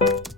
you